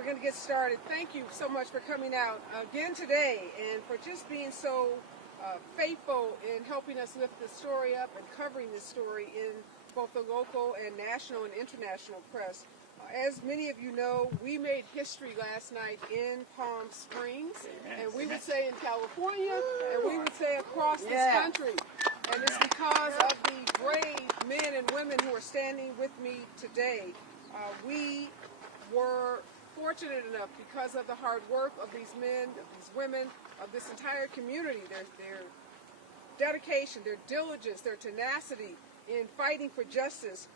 We're going to get started. Thank you so much for coming out again today and for just being so faithful in helping us lift this story up and covering this story in both the local and national and international press. As many of you know, we made history last night in Palm Springs, and we would say in California, and we would say across this country. And it's because of the brave men and women who are standing with me today. We were fortunate enough, because of the hard work of these men, of these women, of this entire community, their dedication, their diligence, their tenacity in fighting for justice.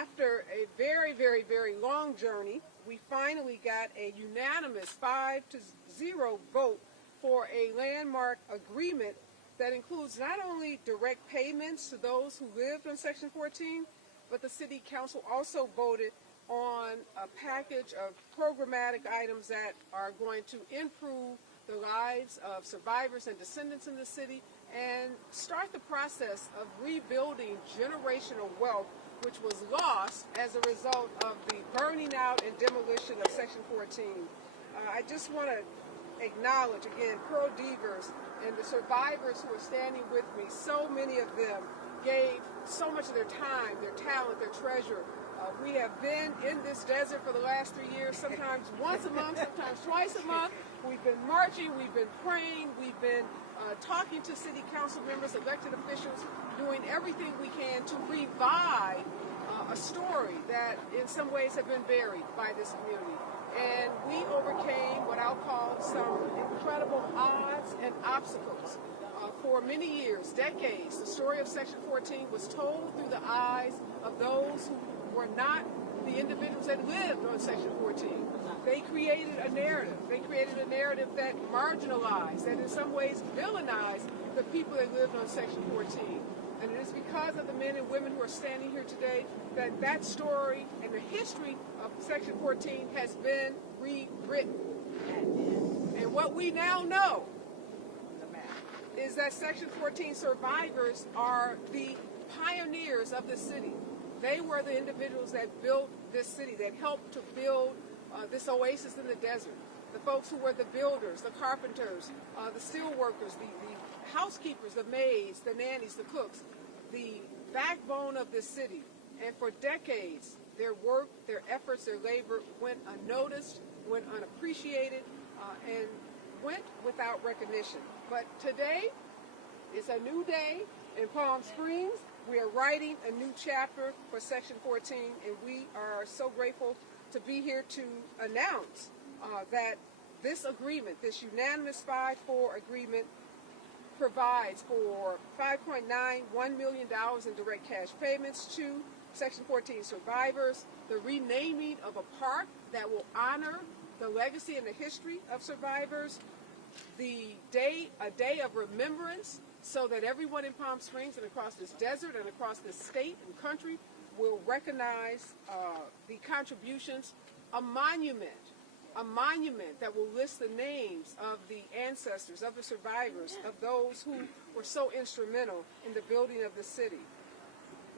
After a very, very, very long journey, we finally got a unanimous 5-0 vote for a landmark agreement that includes not only direct payments to those who lived on Section 14, but the City Council also voted on a package of programmatic items that are going to improve the lives of survivors and descendants in the city and start the process of rebuilding generational wealth which was lost as a result of the burning out and demolition of Section 14. I just want to acknowledge again Pearl Devers and the survivors who are standing with me. So many of them gave so much of their time, their talent, their treasure. We have been in this desert for the last 3 years, sometimes once a month, sometimes twice a month. We've been marching, we've been praying, we've been talking to city council members, elected officials, doing everything we can to revive a story that in some ways have been buried by this community. And we overcame what I'll call some incredible odds and obstacles. For many years, decades, the story of Section 14 was told through the eyes of those who were not the individuals that lived on Section 14. They created a narrative. They created a narrative that marginalized, that in some ways villainized the people that lived on Section 14. And it is because of the men and women who are standing here today that that story and the history of Section 14 has been rewritten. And what we now know is that Section 14 survivors are the pioneers of the city. They were the individuals that built this city, that helped to build this oasis in the desert. The folks who were the builders, the carpenters, the steel workers, the housekeepers, the maids, the nannies, the cooks, the backbone of this city. And for decades, their work, their efforts, their labor went unnoticed, went unappreciated, and went without recognition. But today is a new day in Palm Springs. We are writing a new chapter for Section 14, and we are so grateful to be here to announce that this agreement, this unanimous 5-4 agreement, provides for $5.91 million in direct cash payments to Section 14 survivors, the renaming of a park that will honor the legacy and the history of survivors, a day of remembrance so that everyone in Palm Springs and across this desert and across this state and country will recognize the contributions, a monument that will list the names of the ancestors, of the survivors, of those who were so instrumental in the building of the city.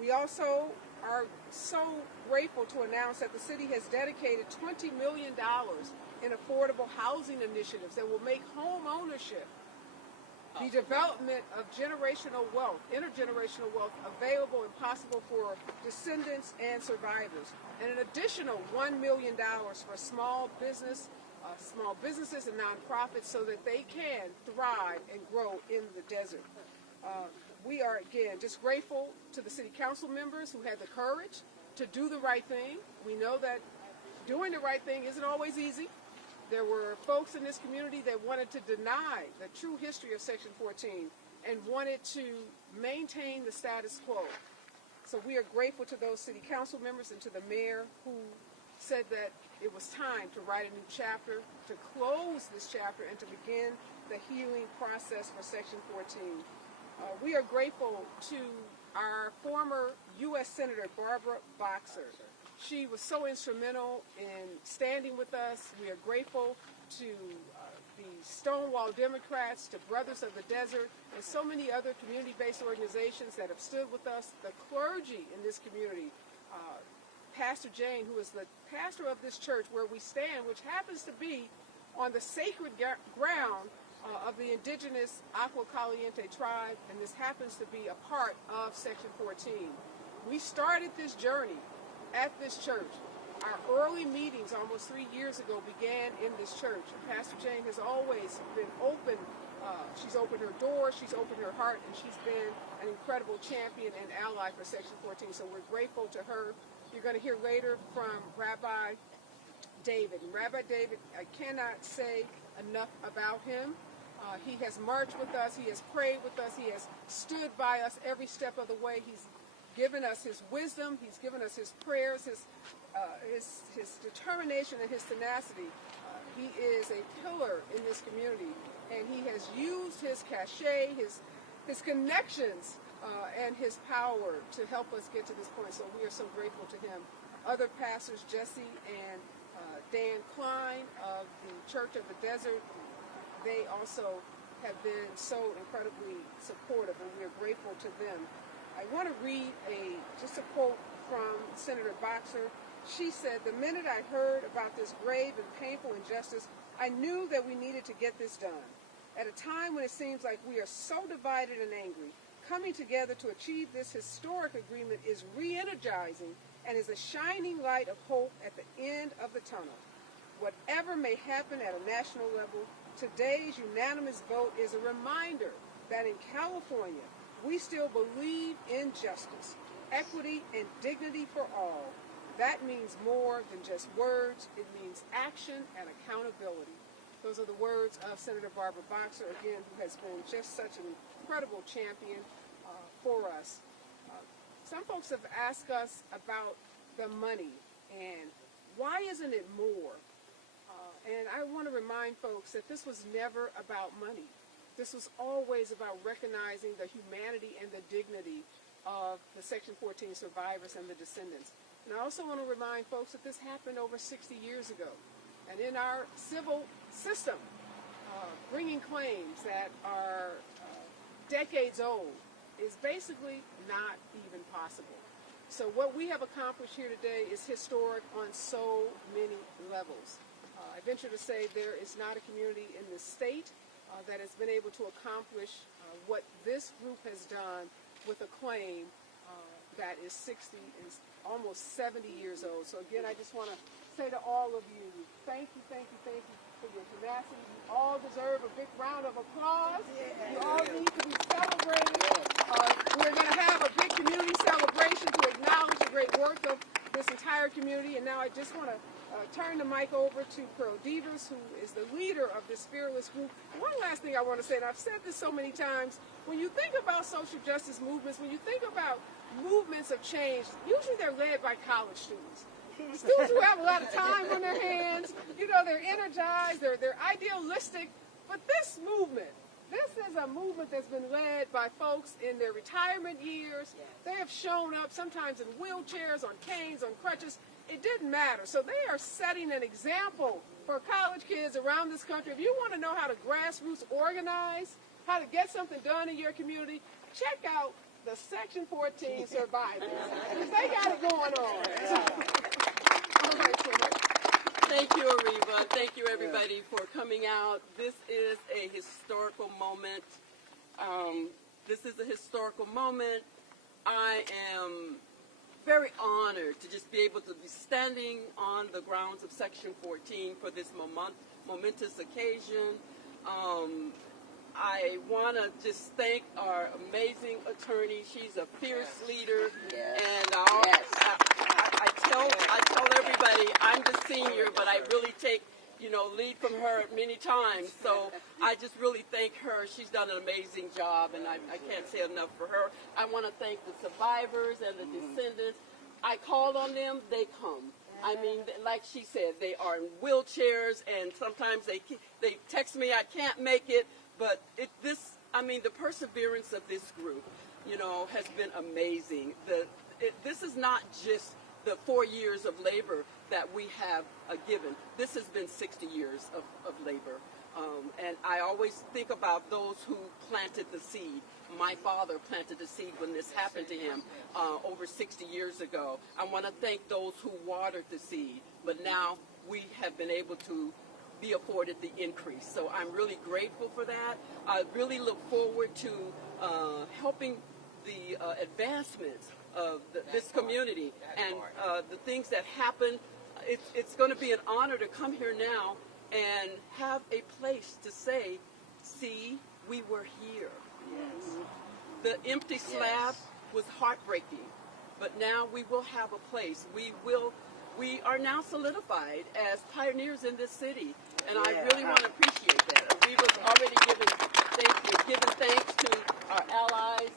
We also are so grateful to announce that the city has dedicated $20 million in affordable housing initiatives that will make home ownership, the development of generational wealth, intergenerational wealth, available and possible for descendants and survivors, and an additional $1 million for small businesses and nonprofits so that they can thrive and grow in the desert. We are, again, just grateful to the city council members who had the courage to do the right thing. We know that doing the right thing isn't always easy. There were folks in this community that wanted to deny the true history of Section 14 and wanted to maintain the status quo. So we are grateful to those city council members and to the mayor who said that it was time to write a new chapter, to close this chapter, and to begin the healing process for Section 14. We are grateful to our former U.S. Senator Barbara Boxer. She was so instrumental in standing with us. We are grateful to the Stonewall Democrats, to Brothers of the Desert, and so many other community-based organizations that have stood with us. The clergy in this community Pastor Jane, who is the pastor of this church where we stand, which happens to be on the sacred ground of the indigenous Aqua Caliente tribe, and this happens to be a part of Section 14. We started this journey at this church. Our early meetings almost 3 years ago began in this church. Pastor Jane has always been open. She's opened her door, she's opened her heart, and she's been an incredible champion and ally for Section 14. So we're grateful to her. You're going to hear later from Rabbi David. And Rabbi David, I cannot say enough about him. He has marched with us. He has prayed with us. He has stood by us every step of the way. He's given us his wisdom. He's given us his prayers, his determination, and his tenacity. He is a pillar in this community, and he has used his cachet, his connections, and his power to help us get to this point. So we are so grateful to him. Other pastors, Jesse and Dan Klein of the Church of the Desert, they also have been so incredibly supportive, and we are grateful to them. I want to read just a quote from Senator Boxer. She said, "The minute I heard about this grave and painful injustice, I knew that we needed to get this done. At a time when it seems like we are so divided and angry, coming together to achieve this historic agreement is re-energizing and is a shining light of hope at the end of the tunnel. Whatever may happen at a national level, today's unanimous vote is a reminder that in California, we still believe in justice, equity, and dignity for all. That means more than just words. It means action and accountability." Those are the words of Senator Barbara Boxer, again, who has been just such an incredible champion for us. Some folks have asked us about the money and why isn't it more? And I want to remind folks that this was never about money. This was always about recognizing the humanity and the dignity of the Section 14 survivors and the descendants. And I also want to remind folks that this happened over 60 years ago. And in our civil system, bringing claims that are decades old is basically not even possible. So what we have accomplished here today is historic on so many levels. I venture to say there is not a community in this state that has been able to accomplish what this group has done with a claim that is 60 and almost 70 years old. So again, I just want to say to all of you, thank you for your tenacity. You all deserve a big round of applause. You all need to be celebrated. We're going to have a big community celebration to acknowledge the great work of this entire community. And now I just want to turn the mic over to Pearl Devers, who is the leader of this fearless group. And one last thing I want to say, and I've said this so many times, when you think about social justice movements, when you think about movements of change, usually they're led by college students. Students who have a lot of time on their hands, they're energized, they're idealistic. But this movement, this is a movement that's been led by folks in their retirement years. They have shown up sometimes in wheelchairs, on canes, on crutches. It didn't matter. So they are setting an example for college kids around this country. If you want to know how to grassroots organize, how to get something done in your community, check out the Section 14 survivors. Because they got it going on. All right, Senator. Thank you, Ariva. Thank you, everybody, for coming out. This is a historical moment. This is a historical moment. I am very honored to just be able to be standing on the grounds of Section 14 for this momentous occasion. I want to just thank our amazing attorney. She's a fierce leader, and I tell everybody I'm the senior, but I really take lead from her many times. So I just really thank her. She's done an amazing job, and I can't say enough for her. I want to thank the survivors and the descendants. I called on them, they come. I mean, like she said, they are in wheelchairs, and sometimes they text me, I can't make it. But the perseverance of this group, has been amazing. This is not just the 4 years of labor that we have given. This has been 60 years of labor. And I always think about those who planted the seed. my father planted the seed when this happened to him over 60 years ago. I want to thank those who watered the seed, but now we have been able to be afforded the increase. So I'm really grateful for that. I really look forward to helping the advancements of this community and the things that happen. It's going to be an honor to come here now and have a place to say, see, we were here. Yes. The empty slab was heartbreaking, but now we will have a place. We are now solidified as pioneers in this city, and I really want to appreciate that. We was already giving thanks to our allies.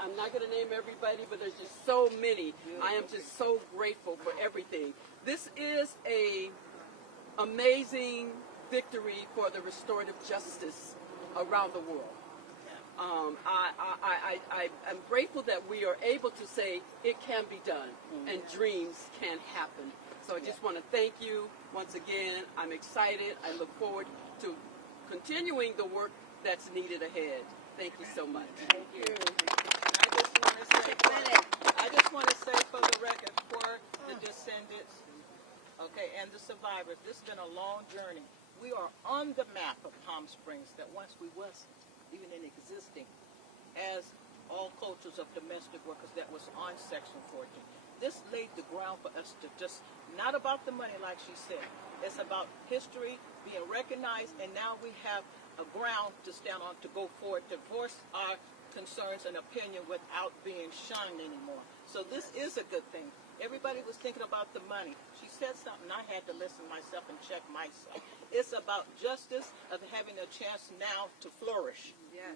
I'm not going to name everybody, but there's just so many. I am just so grateful for everything. This is a amazing victory for the restorative justice around the world. I'm grateful that we are able to say it can be done and dreams can happen. So I just want to thank you once again. I'm excited. I look forward to continuing the work that's needed ahead. Thank you so much. Thank you. I just want to say for the record, for the descendants, okay, and the survivors, this has been a long journey. We are on the map of Palm Springs that once we wasn't even in existing as all cultures of domestic workers that was on Section 14. This laid the ground for us to just, not about the money like she said, it's about history being recognized, and now we have a ground to stand on to go forward, to voice our concerns and opinion without being shunned anymore. So this is a good thing. Everybody was thinking about the money. She said something, I had to listen myself and check myself. It's about justice, of having a chance now to flourish. Yes.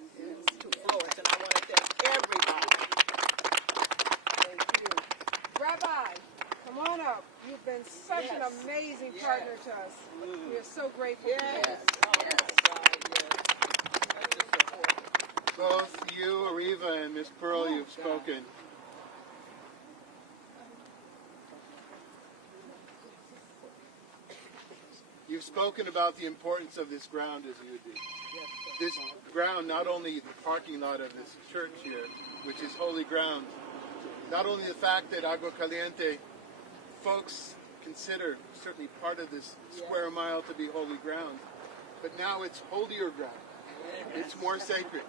To flourish, and I want to thank everybody. Thank you. Rabbi, come on up. You've been such an amazing partner to us. We are so grateful for you. Both you, Ariva, and Miss Pearl, you've spoken. You've spoken about the importance of this ground as you do. This ground, not only the parking lot of this church here, which is holy ground, not only the fact that Agua Caliente folks consider certainly part of this square mile to be holy ground, but now it's holier ground. It's more sacred.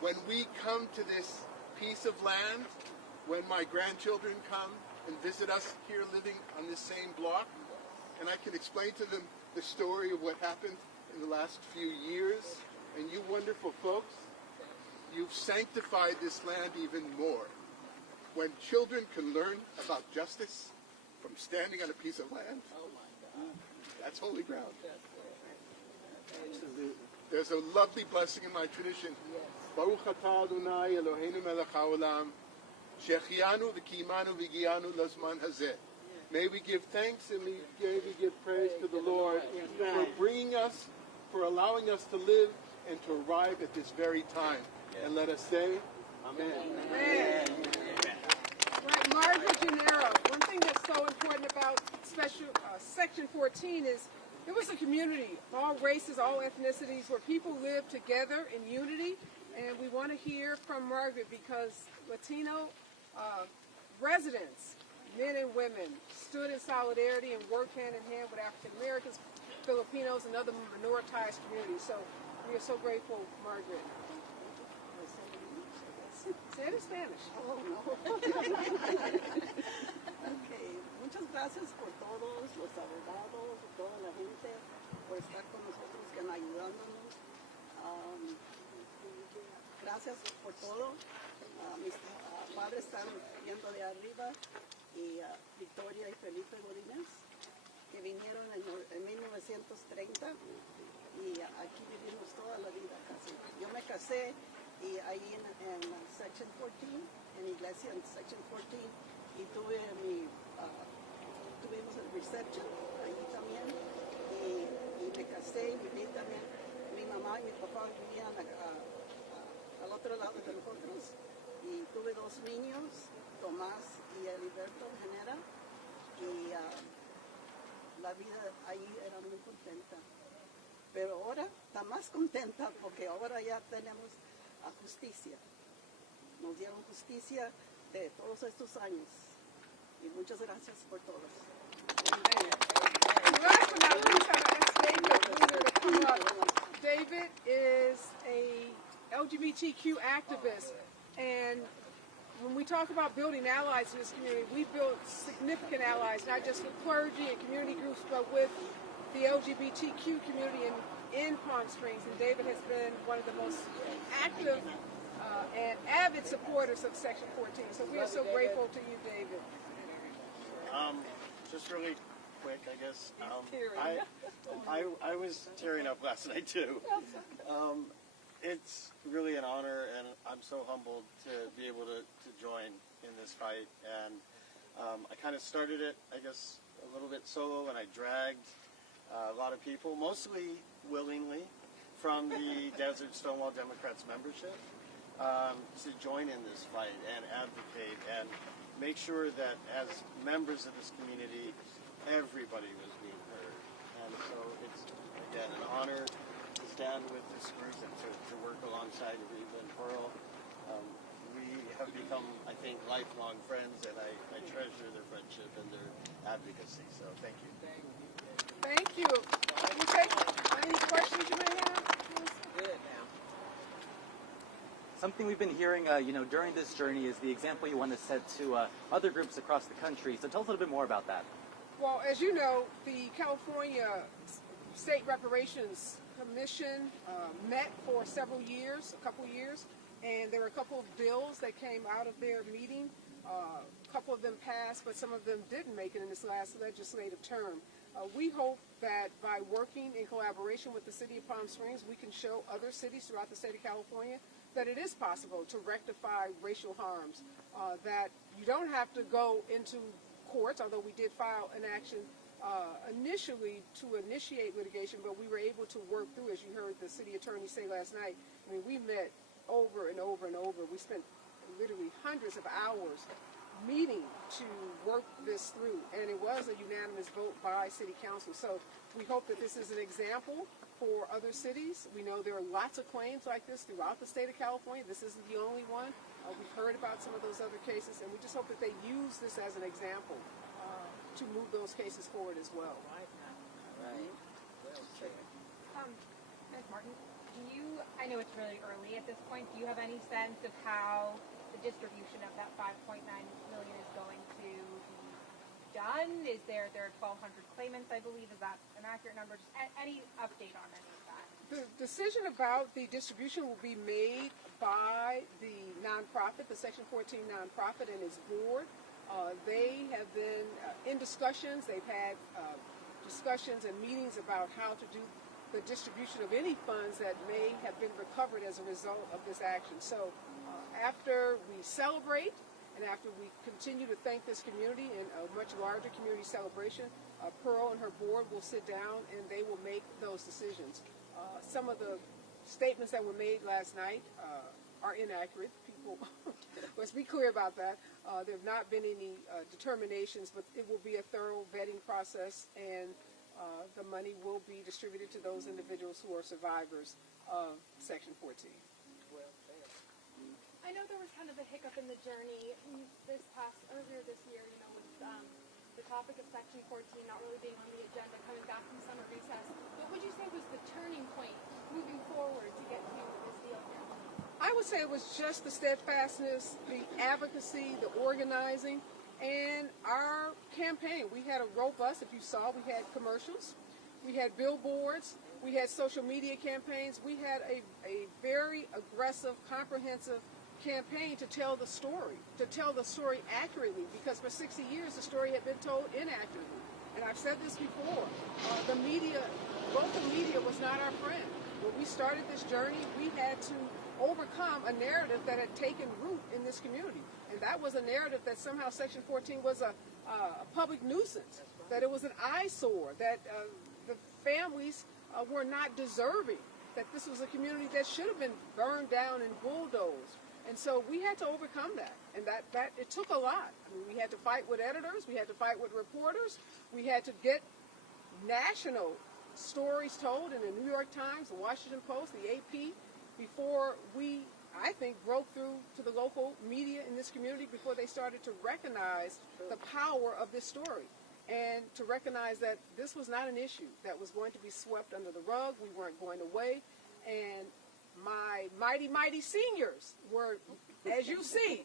When we come to this piece of land, when my grandchildren come and visit us here living on this same block, and I can explain to them the story of what happened in the last few years, and you wonderful folks, you've sanctified this land even more. When children can learn about justice from standing on a piece of land, that's holy ground. Absolutely. There's a lovely blessing in my tradition. Baruch atah Adonai Eloheinu melech haolam, shechianu v'kimanu v'gianu lazman hazeh. May we give thanks and may we give praise to the Lord for bringing us, for allowing us to live and to arrive at this very time. And let us say, Amen. Amen. Right, Margaret Gennaro, one thing that's so important about Section 14 is it was a community, all races, all ethnicities, where people live together in unity. And we want to hear from Margaret because Latino residents, men and women, stood in solidarity and worked hand in hand with African Americans, Filipinos, and other minoritized communities. So we are so grateful, Margaret. Say it in Spanish. Oh, no. Okay. Muchas gracias por todos los abogados, toda la gente, por estar con nosotros, ayudándonos. Gracias por todo. Mis padres están viendo de arriba, y Victoria y Felipe Godínez, que vinieron en 1930, y aquí vivimos toda la vida casi. Yo me casé y ahí en Section 14, en iglesia en Section 14, y tuvimos el reception ahí también, y me casé y viví también. Mi mamá y mi papá vivían al otro lado de nosotros, y tuve 2 niños, Tomás y Heriberto Genera, y la vida ahí era muy contenta. Pero ahora está más contenta porque ahora ya tenemos justicia. Nos dieron justicia de todos estos años. Y muchas gracias por todos. Last but not least, I'm going to ask David to come up. David is a LGBTQ activist, and when we talk about building allies in this community, we built significant allies, not just with clergy and community groups, but with the LGBTQ community in Palm Springs. And David has been one of the most active and avid supporters of Section 14. So we are so grateful to you, David. Just really quick, I guess. I was tearing up last night too. It's really an honor, and I'm so humbled to be able to join in this fight. And I kind of started it, I guess, a little bit solo, and I dragged a lot of people, mostly willingly, from the Desert Stonewall Democrats membership to join in this fight and advocate and make sure that as members of this community, everybody was being heard. And so it's, again, an honor to stand with this group and to work alongside Reva and Pearl. We have become, I think, lifelong friends, and I treasure their friendship and their advocacy. So thank you. Thank you. Can you take any questions you may have? Good now. Something we've been hearing, during this journey is the example you want to set to other groups across the country. So tell us a little bit more about that. Well, as you know, the California State Reparations Commission met for a couple years, and there were a couple of bills that came out of their meeting. A couple of them passed, but some of them didn't make it in this last legislative term. We hope that by working in collaboration with the City of Palm Springs, we can show other cities throughout the state of California that it is possible to rectify racial harms, that you don't have to go into courts, although we did file an action initially to initiate litigation, but we were able to work through, as you heard the city attorney say last night. I mean, we met over and over and over. We spent literally hundreds of hours meeting to work this through, and it was a unanimous vote by City Council. So we hope that this is an example for other cities. We know there are lots of claims like this throughout the state of California. This isn't the only one. We've heard about some of those other cases, and we just hope that they use this as an example to move those cases forward as well. Right. Well said. Ms. Martin, I know it's really early at this point, do you have any sense of how the distribution of that $5.9 million is going to be done? Is there 1,200 claimants, I believe? Is that an accurate number? Just any update on any of that? The decision about the distribution will be made by the nonprofit, the Section 14 nonprofit and its board. They have been in discussions. They've had discussions and meetings about how to do the distribution of any funds that may have been recovered as a result of this action. So after we celebrate and after we continue to thank this community in a much larger community celebration, Pearl and her board will sit down and they will make those decisions. Some of the statements that were made last night are inaccurate. People, let's be clear about that. There have not been any determinations, but it will be a thorough vetting process, and the money will be distributed to those individuals who are survivors of Section 14. Well said. I know there was kind of a hiccup in the journey earlier this year, with the topic of Section 14 not really being on the agenda, coming back from summer recess. What would you say was the turning point moving forward to get to this deal now? I would say it was just the steadfastness, the advocacy, the organizing, and our campaign. We had a robust, if you saw, we had commercials, we had billboards, we had social media campaigns. We had a very aggressive, comprehensive campaign to tell the story accurately, because for 60 years the story had been told inaccurately. And I've said this before, the media, local media was not our friend. When we started this journey, we had to overcome a narrative that had taken root in this community. And that was a narrative that somehow Section 14 was a public nuisance, that it was an eyesore, that the families were not deserving, that this was a community that should have been burned down and bulldozed. And so we had to overcome that, and that it took a lot. I mean, we had to fight with editors, we had to fight with reporters, we had to get national stories told in the New York Times, the Washington Post, the AP, before we I think, broke through to the local media in this community before they started to recognize the power of this story and to recognize that this was not an issue that was going to be swept under the rug. We weren't going away. And my mighty, mighty seniors were, as you see,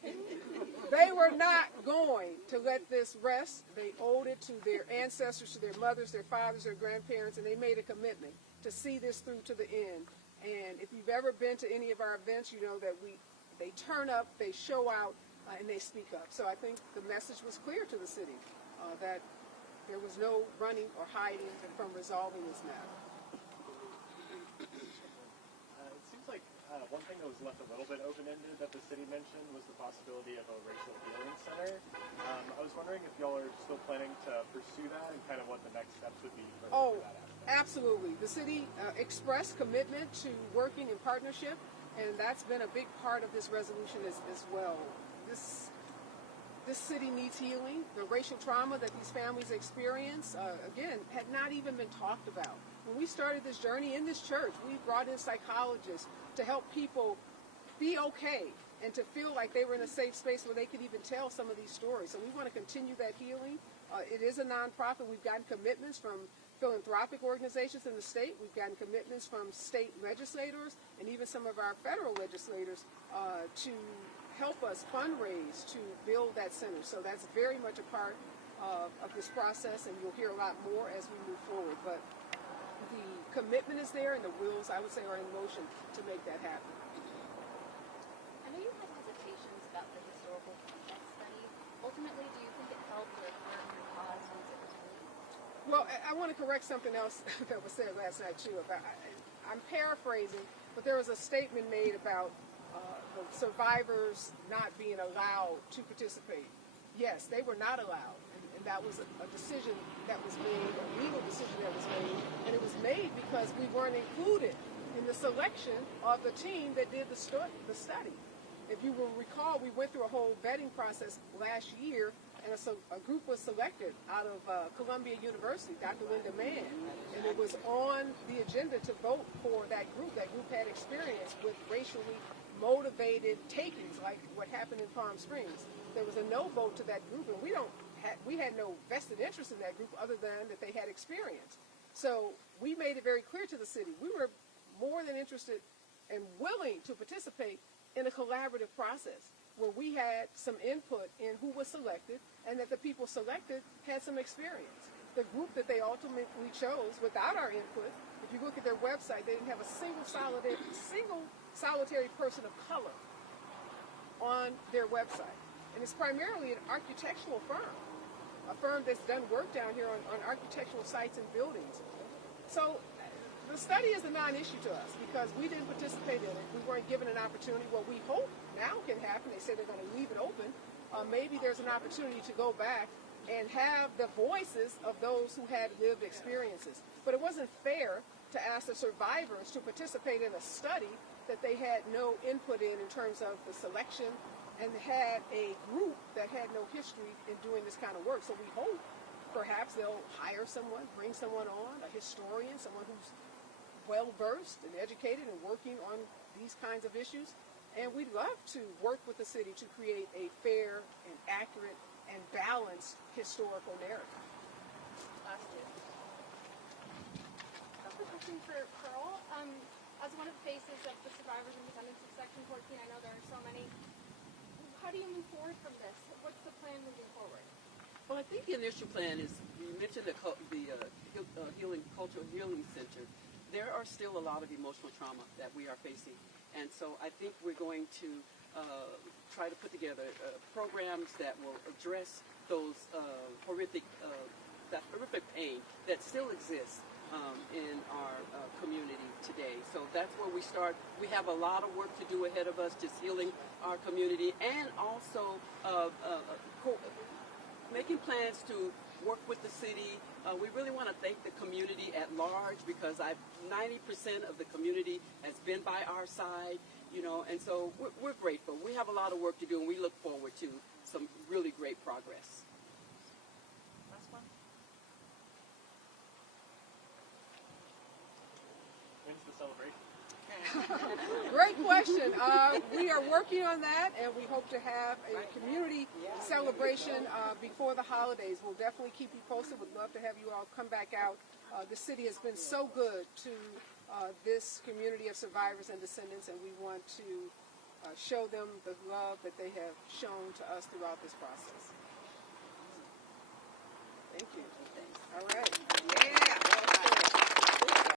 they were not going to let this rest. They owed it to their ancestors, to their mothers, their fathers, their grandparents, and they made a commitment to see this through to the end. And if you've ever been to any of our events, you know that they turn up, they show out, and they speak up. So I think the message was clear to the city that there was no running or hiding from resolving this matter. It seems like one thing that was left a little bit open-ended that the city mentioned was the possibility of a racial healing center. I was wondering if y'all are still planning to pursue that and kind of what the next steps would be for that aspect. Absolutely. The city expressed commitment to working in partnership, and that's been a big part of this resolution as well. This city needs healing. The racial trauma that these families experience, again, had not even been talked about. When we started this journey in this church, we brought in psychologists to help people be okay and to feel like they were in a safe space where they could even tell some of these stories. So we want to continue that healing. It is a nonprofit. We've gotten commitments from philanthropic organizations in the state. We've gotten commitments from state legislators and even some of our federal legislators to help us fundraise to build that center. So that's very much a part of this process, and you'll hear a lot more as we move forward. But the commitment is there, and the wheels, I would say, are in motion to make that happen. I know you had hesitations about the historical context study. Ultimately, do you think it helped or hurt your cause once it was released? Well, I want to correct something else that was said last night, too. I'm paraphrasing, but there was a statement made about the survivors not being allowed to participate. Yes, they were not allowed, and that was a decision that was made, a legal decision that was made, and it was made because we weren't included in the selection of the team that did the study. If you will recall, we went through a whole vetting process last year, and a group was selected out of Columbia University, Dr. Linda Mann, and it was on the agenda to vote for that group. That group had experience with racially motivated takings, like what happened in Palm Springs. There was a no vote to that group, and we had no vested interest in that group other than that they had experience. So we made it very clear to the city we were more than interested and willing to participate in a collaborative process where we had some input in who was selected and that the people selected had some experience. The group that they ultimately chose without our input, if you look at their website, they didn't have a single solitary person of color on their website. And it's primarily an architectural firm, a firm that's done work down here on architectural sites and buildings. So the study is a non-issue to us because we didn't participate in it. We weren't given an opportunity. What we hope now can happen, they say they're going to leave it open. Maybe there's an opportunity to go back and have the voices of those who had lived experiences. But it wasn't fair to ask the survivors to participate in a study that they had no input in terms of the selection and had a group that had no history in doing this kind of work. So we hope perhaps they'll hire someone, bring someone on, a historian, someone who's well-versed and educated and working on these kinds of issues. And we'd love to work with the city to create a fair and accurate and balanced historical narrative. Last year. A quick question for Pearl. As one of the faces of the survivors and descendants of Section 14, I know there are so many. How do you move forward from this? What's the plan moving forward? Well, I think the initial plan is, you mentioned the Cultural Healing Center. There are still a lot of emotional trauma that we are facing. And so I think we're going to try to put together programs that will address those horrific pain that still exists in our community today. So that's where we start. We have a lot of work to do ahead of us, just healing our community and also making plans to work with the city. We really want to thank the community at large because 90% of the community has been by our side, and so we're grateful. We have a lot of work to do, and we look forward to some really great progress. Last one. When's the celebration? Okay. Great question. We are working on that, and we hope to have a community celebration before the holidays. We'll definitely keep you posted. Would love to have you all come back out. The city has been so good to this community of survivors and descendants, and we want to show them the love that they have shown to us throughout this process.